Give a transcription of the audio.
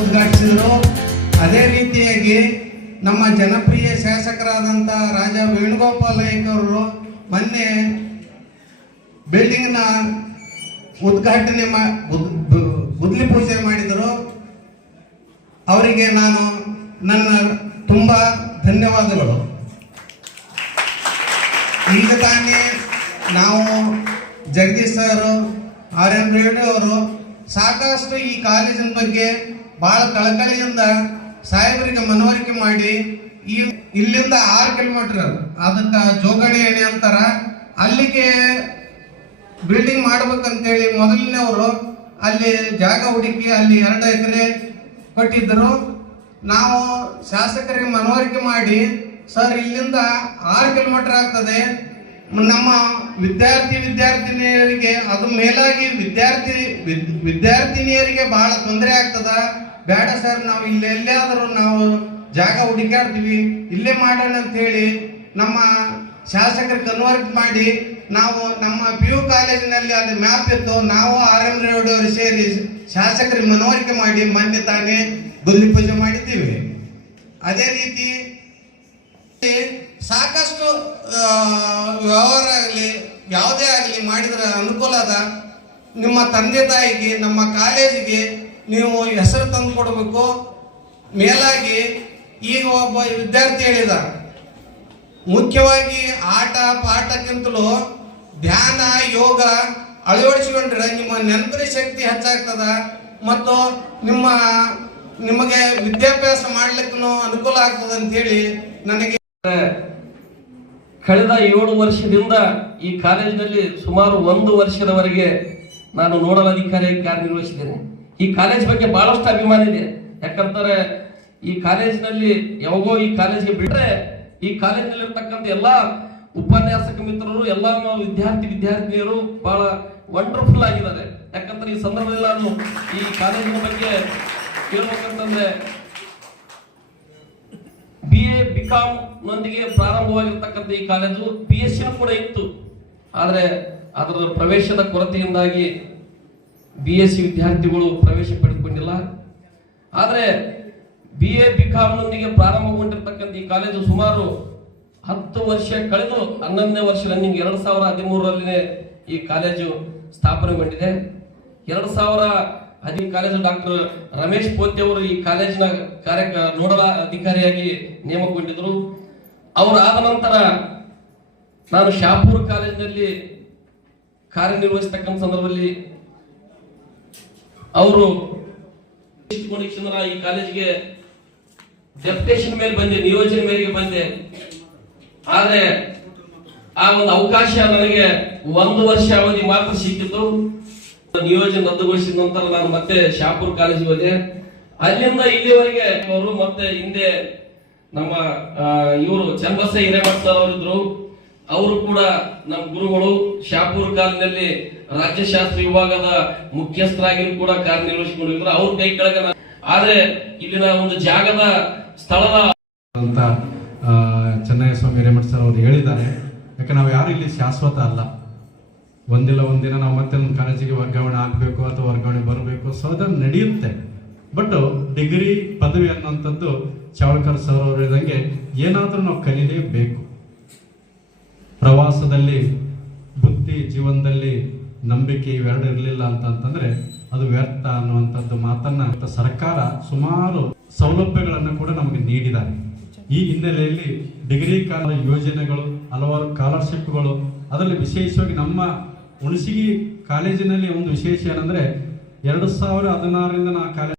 ಉದ್ಘಾಟಿಸಿದರು. ಅದೇ ರೀತಿಯಾಗಿ ನಮ್ಮ ಜನಪ್ರಿಯ ಶಾಸಕರಾದಂಥ ರಾಜಾ ವೇಣುಗೋಪಾಲ್ ನಾಯ್ಕ ಅವರು ಮೊನ್ನೆ ಬಿಲ್ಡಿಂಗ್ನ ಉದ್ಘಾಟನೆ ಗುದ್ಲಿ ಪೂಜೆ ಮಾಡಿದರು. ಅವರಿಗೆ ನಾನು ನನ್ನ ತುಂಬ ಧನ್ಯವಾದಗಳು. ಈಗ ತಾನೇ ನಾವು ಜಗದೀಶ್ ಸರ್, RN ರೆಡ್ಡಿ ಅವರು ಸಾಕಷ್ಟು ಈ ಕಾಲೇಜಿನ ಬಗ್ಗೆ ಬಹಳ ಕಳಕಳಿಯಿಂದ ಸಾಹೇಬರಿಗೆ ಮನವರಿಕೆ ಮಾಡಿ ಇಲ್ಲಿಂದ 6 ಕಿಲೋಮೀಟರ್ ಅದಕ್ಕೆ ಜೋಗಣಿ ಎಣೆ ಅಂತಾರ, ಅಲ್ಲಿಗೆ ಬಿಲ್ಡಿಂಗ್ ಮಾಡ್ಬೇಕಂತೇಳಿ ಮೊದಲನೇವರು ಅಲ್ಲಿ ಜಾಗ ಹುಡುಕಿ ಅಲ್ಲಿ 2 ಎಕರೆ ಕೊಟ್ಟಿದ್ದರು. ನಾವು ಶಾಸಕರಿಗೆ ಮನವರಿಕೆ ಮಾಡಿ ಸರ್ ಇಲ್ಲಿಂದ 6 ಕಿಲೋಮೀಟರ್ ಆಗ್ತದೆ, ನಮ್ಮ ವಿದ್ಯಾರ್ಥಿನಿಯರಿಗೆ ಅದು ಮೇಲಾಗಿ ವಿದ್ಯಾರ್ಥಿನಿಯರಿಗೆ ಬಹಳ ತೊಂದರೆ ಆಗ್ತದ, ಬೇಡ ಸರ್ ನಾವು ಎಲ್ಲಾದರೂ ನಾವು ಜಾಗ ಹುಡುಕಾಡ್ತೀವಿ, ಇಲ್ಲೇ ಮಾಡೋಣ ಅಂತ ಹೇಳಿ ನಮ್ಮ ಶಾಸಕರು ಕನ್ವರ್ಟ್ ಮಾಡಿ ನಾವು ನಮ್ಮ PU ಕಾಲೇಜಿನಲ್ಲಿ ಅಲ್ಲಿ ಮ್ಯಾಪ್ ಇತ್ತು, ನಾವು RN ರೆಡ್ಡಿ ಅವರು ಸೇರಿ ಶಾಸಕರಿಗೆ ಮನವರಿಕೆ ಮಾಡಿ ಮೊನ್ನೆ ತಾನೇ ಗುದ್ಲಿ ಪೂಜೆ ಮಾಡಿದ್ದೀವಿ. ಅದೇ ರೀತಿ ಸಾಕಷ್ಟು ವ್ಯವಹಾರ ಆಗಲಿ ಯಾವುದೇ ಆಗಲಿ ಮಾಡಿದ್ರೆ ಅನುಕೂಲ ಅದ. ನಿಮ್ಮ ತಂದೆ ತಾಯಿಗೆ ನಮ್ಮ ಕಾಲೇಜಿಗೆ ನೀವು ಹೆಸರು ತಂದು ಕೊಡಬೇಕು. ಮೇಲಾಗಿ ಈಗ ಒಬ್ಬ ವಿದ್ಯಾರ್ಥಿ ಹೇಳಿದ, ಮುಖ್ಯವಾಗಿ ಆಟ ಪಾಠಕ್ಕಿಂತಲೂ ಧ್ಯಾನ ಯೋಗ ಅಳವಡಿಸಿಕೊಂಡ್ರೆ ನಿಮ್ಮ ನೆನಪಿನ ಶಕ್ತಿ ಹೆಚ್ಚಾಗ್ತದ ಮತ್ತು ನಿಮಗೆ ವಿದ್ಯಾಭ್ಯಾಸ ಮಾಡ್ಲಿಕ್ಕೂ ಅನುಕೂಲ ಆಗ್ತದೆ ಅಂತ ಹೇಳಿ ನನಗೆ ಕಳೆದ 7 ವರ್ಷದಿಂದ ಈ ಕಾಲೇಜಿನಲ್ಲಿ ಸುಮಾರು 1 ವರ್ಷದವರೆಗೆ ನಾನು ನೋಡಲ್ ಅಧಿಕಾರಿಯಾಗಿ ಕಾರ್ಯನಿರ್ವಹಿಸಿದ್ದೇನೆ. ಈ ಕಾಲೇಜ್ ಬಗ್ಗೆ ಬಹಳಷ್ಟು ಅಭಿಮಾನ ಇದೆ. ಯಾಕಂತಾರೆ ಈ ಕಾಲೇಜಿನಲ್ಲಿ ಯಾವಾಗೋ ಈ ಕಾಲೇಜಿಗೆ ಬಿಟ್ರೆ ಈ ಕಾಲೇಜಿನಲ್ಲಿರ್ತಕ್ಕಂಥ ಎಲ್ಲಾ ಉಪನ್ಯಾಸಕ ಮಿತ್ರರು, ಎಲ್ಲ ವಿದ್ಯಾರ್ಥಿನಿಯರು ಬಹಳ ವಂಡರ್ಫುಲ್ ಆಗಿದ್ದಾರೆ. ಯಾಕಂದ್ರೆ ಈ ಸಂದರ್ಭದಲ್ಲಿ ನಾನು ಈ ಕಾಲೇಜಿನ ಬಗ್ಗೆ ಹೇಳ್ಬೇಕಂತಂದ್ರೆ BA BCom ನೊಂದಿಗೆ ಪ್ರಾರಂಭವಾಗಿರ್ತಕ್ಕಂಥ ಈ ಕಾಲೇಜು BSc ಕೂಡ ಇತ್ತು. ಆದರೆ ಅದರ ಪ್ರವೇಶದ ಕೊರತೆಯಿಂದಾಗಿ BSc ವಿದ್ಯಾರ್ಥಿಗಳು ಪ್ರವೇಶ ಪಡೆದುಕೊಂಡಿಲ್ಲ. ಆದರೆ BA BCom ನೊಂದಿಗೆ ಪ್ರಾರಂಭಗೊಂಡಿರ್ತಕ್ಕಂಥ ಈ ಕಾಲೇಜು ಸುಮಾರು 10 ವರ್ಷ ಕಳೆದು 11ನೇ ವರ್ಷ ರನ್ನಿಂಗ್ 2013ರಲ್ಲಿ ಈ ಕಾಲೇಜು ಸ್ಥಾಪನೆಗೊಂಡಿದೆ. 2010 ಕಾಲೇಜು ಡಾಕ್ಟರ್ ರಮೇಶ್ ಪೋತಿ ಅವರು ಈ ಕಾಲೇಜಿನ ನೋಡಲ್ ಅಧಿಕಾರಿಯಾಗಿ ನೇಮಕಗೊಂಡಿದ್ರು. ಅವರು ಆದ ನಂತರ ನಾನು ಶಾಪುರ್ ಕಾಲೇಜಿನಲ್ಲಿ ಕಾರ್ಯನಿರ್ವಹಿಸತಕ್ಕಂಥ ಸಂದರ್ಭದಲ್ಲಿ ಅವರು ಈ ಕಾಲೇಜಿಗೆ ಡೆಪ್ಯುಟೇಷನ್ ಮೇಲೆ ಬಂದೆ, ನಿಯೋಜನೆ ಮೇರೆಗೆ ಬಂದೆ. ಆದ್ರೆ ಆ ಒಂದು ಅವಕಾಶ ನನಗೆ 1 ವರ್ಷ ಅವಧಿ ಮಾತ್ರ ಸಿಕ್ಕಿತ್ತು. ನಿಯೋಜನೆ ರದ್ದುಗೊಳಿಸಿದ ನಂತರ ನಾನು ಮತ್ತೆ ಶಾಪುರ್ ಕಾಲೇಜಿಗೆ ಹೋದೆ. ಅಲ್ಲಿಂದ ಇಲ್ಲಿವರೆಗೆ ಅವರು ಮತ್ತೆ ಹಿಂದೆ ನಮ್ಮ ಇವರು ಚನ್ನಬಸ ಹಿರೇಮಠ ಸರ್ ಅವರಿದ್ರು. ಅವರು ಕೂಡ ನಮ್ಮ ಗುರುಗಳು. ಶಾಪುರ್ ಕಾಲೇಜಿನಲ್ಲಿ ರಾಜ್ಯಶಾಸ್ತ್ರ ವಿಭಾಗದ ಮುಖ್ಯಸ್ಥರಾಗಿ ಕೂಡ ಕಾರ್ಯನಿರ್ವಹಿಸಿಕೊಂಡಿದ್ರು. ಅವ್ರ ಕೈ ಕೆಳಗ ಆದ್ರೆ ಇಲ್ಲಿನ ಒಂದು ಜಾಗದ ಸ್ಥಳದ ಅಂತ ಚೆನ್ನಯ್ಯಸ್ವಾಮಿ ಹಿರೇಮಠ ಸರ್ ಅವರು ಹೇಳಿದ್ದಾರೆ. ಯಾಕೆ ನಾವು ಯಾರು ಇಲ್ಲಿ ಶಾಶ್ವತ ಅಲ್ಲ. ಒಂದಿಲ್ಲ ಒಂದಿನ ನಾವು ಮತ್ತೆ ಒಂದು ಕಾಲೇಜಿಗೆ ವರ್ಗಾವಣೆ ಆಗಬೇಕು ಅಥವಾ ವರ್ಗಾವಣೆ ಬರಬೇಕು, ಸೊ ಅದನ್ನು ನಡೆಯುತ್ತೆ. ಬಟ್ ಡಿಗ್ರಿ ಪದವಿ ಅನ್ನುವಂಥದ್ದು ಚಾವಳ್ಕರ್ ಸರ್ ಅವರು ಹೇಳಿದಂಗೆ ಏನಾದರೂ ನಾವು ಕಲೀಲೇಬೇಕು. ಪ್ರವಾಸದಲ್ಲಿ ಬುದ್ಧಿ, ಜೀವನದಲ್ಲಿ ನಂಬಿಕೆ ಇವೆರಡು ಇರಲಿಲ್ಲ ಅಂತಂದ್ರೆ ಅದು ವ್ಯರ್ಥ ಅನ್ನುವಂಥದ್ದು ಮಾತನ್ನ ಸರ್ಕಾರ ಸುಮಾರು ಸೌಲಭ್ಯಗಳನ್ನು ಕೂಡ ನಮಗೆ ನೀಡಿದ್ದಾರೆ. ಈ ಹಿನ್ನೆಲೆಯಲ್ಲಿ ಡಿಗ್ರಿ ಯೋಜನೆಗಳು, ಹಲವಾರು ಸ್ಕಾಲರ್ಶಿಪ್ಗಳು, ಅದರಲ್ಲಿ ವಿಶೇಷವಾಗಿ ನಮ್ಮ ಹುಣಸಗಿ ಕಾಲೇಜಿನಲ್ಲಿ ಒಂದು ವಿಶೇಷ ಏನಂದ್ರೆ 2016ರಿಂದ ನಾ ಕಾಲೇಜ್